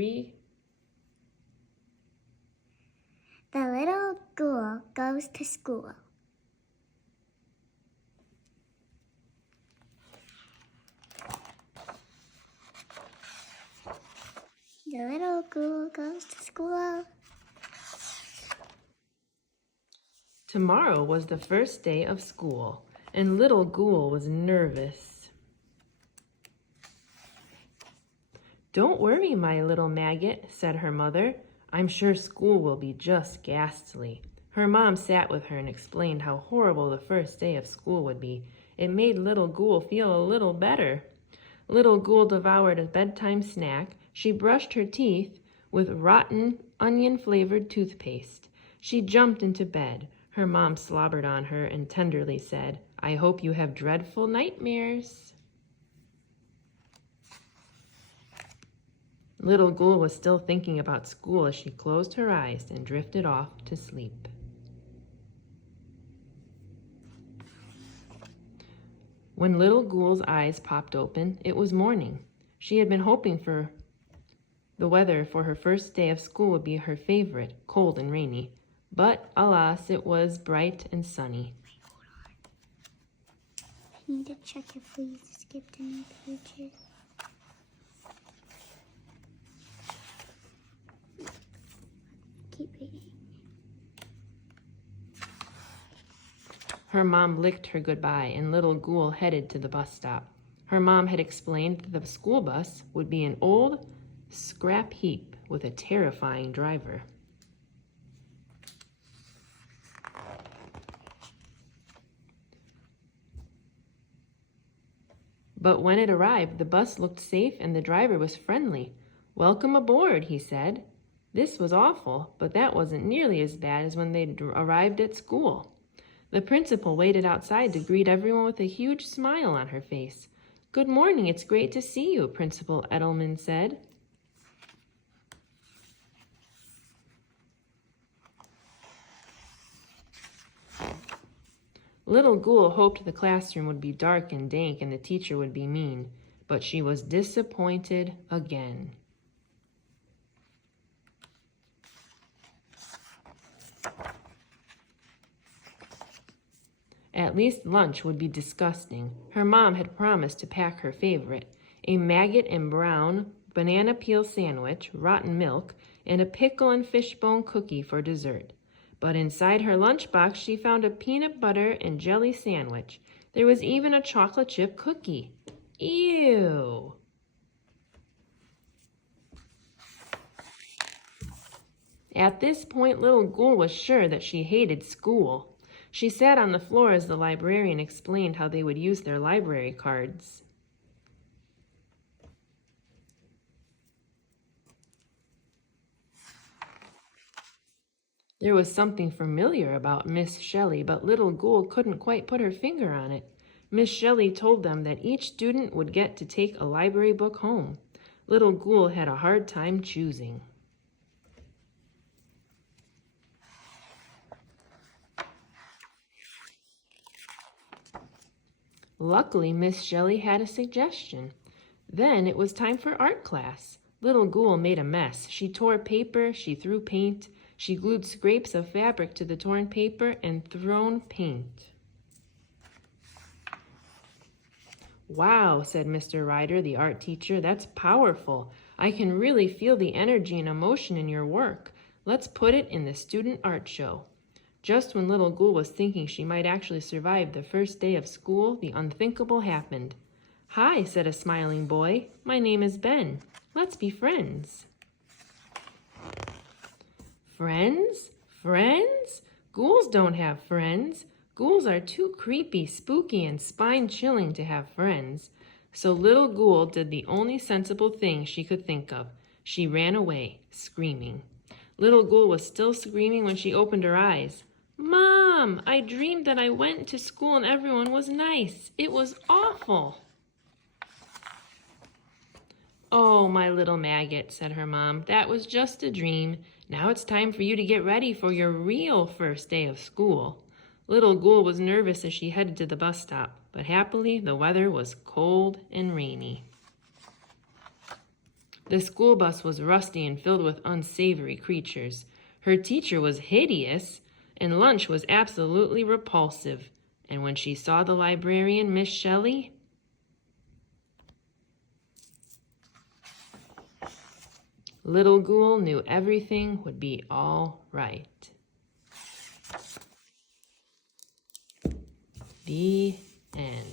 The little ghoul goes to school. The little ghoul goes to school. Tomorrow was the first day of school, and little Ghoul was nervous. "Don't worry, my little maggot," said her mother. "I'm sure school will be just ghastly." Her mom sat with her and explained how horrible the first day of school would be. It made little Ghoul feel a little better. Little Ghoul devoured a bedtime snack. She brushed her teeth with rotten, onion-flavored toothpaste. She jumped into bed. Her mom slobbered on her and tenderly said, "I hope you have dreadful nightmares." Little Ghoul was still thinking about school as she closed her eyes and drifted off to sleep. When little Ghoul's eyes popped open, it was morning. She had been hoping for the weather for her first day of school would be her favorite, cold and rainy. But alas, it was bright and sunny. I need to check if we skipped any pages. Keep reading. Her mom licked her goodbye, and little Ghoul headed to the bus stop. Her mom had explained that the school bus would be an old scrap heap with a terrifying driver. But when it arrived, the bus looked safe and the driver was friendly. "Welcome aboard," he said. This was awful, but that wasn't nearly as bad as when they arrived at school. The principal waited outside to greet everyone with a huge smile on her face. "Good morning, it's great to see you," Principal Edelman said. Little Ghoul hoped the classroom would be dark and dank and the teacher would be mean, but she was disappointed again. At least lunch would be disgusting. Her mom had promised to pack her favorite, a maggot and brown banana peel sandwich, rotten milk, and a pickle and fishbone cookie for dessert. But inside her lunchbox, she found a peanut butter and jelly sandwich. There was even a chocolate chip cookie. Ew! At this point, little Ghoul was sure that she hated school. She sat on the floor as the librarian explained how they would use their library cards. There was something familiar about Miss Shelley, but little Ghoul couldn't quite put her finger on it. Miss Shelley told them that each student would get to take a library book home. Little Ghoul had a hard time choosing. Luckily, Miss Shelley had a suggestion. Then it was time for art class. Little Ghoul made a mess. She tore paper, she threw paint, she glued scraps of fabric to the torn paper and thrown paint. "Wow," said Mr. Ryder, the art teacher, "that's powerful. I can really feel the energy and emotion in your work. Let's put it in the student art show." Just when little Ghoul was thinking she might actually survive the first day of school, the unthinkable happened. "Hi," said a smiling boy. "My name is Ben. Let's be friends." Friends? Friends? Ghouls don't have friends. Ghouls are too creepy, spooky, and spine-chilling to have friends. So little Ghoul did the only sensible thing she could think of. She ran away, screaming. Little Ghoul was still screaming when she opened her eyes. "Mom, I dreamed that I went to school and everyone was nice. It was awful." "Oh, my little maggot," said her mom, "that was just a dream. Now it's time for you to get ready for your real first day of school." Little Ghoul was nervous as she headed to the bus stop, but happily the weather was cold and rainy. The school bus was rusty and filled with unsavory creatures. Her teacher was hideous, and lunch was absolutely repulsive. And when she saw the librarian, Miss Shelley, little Ghoul knew everything would be all right. The end.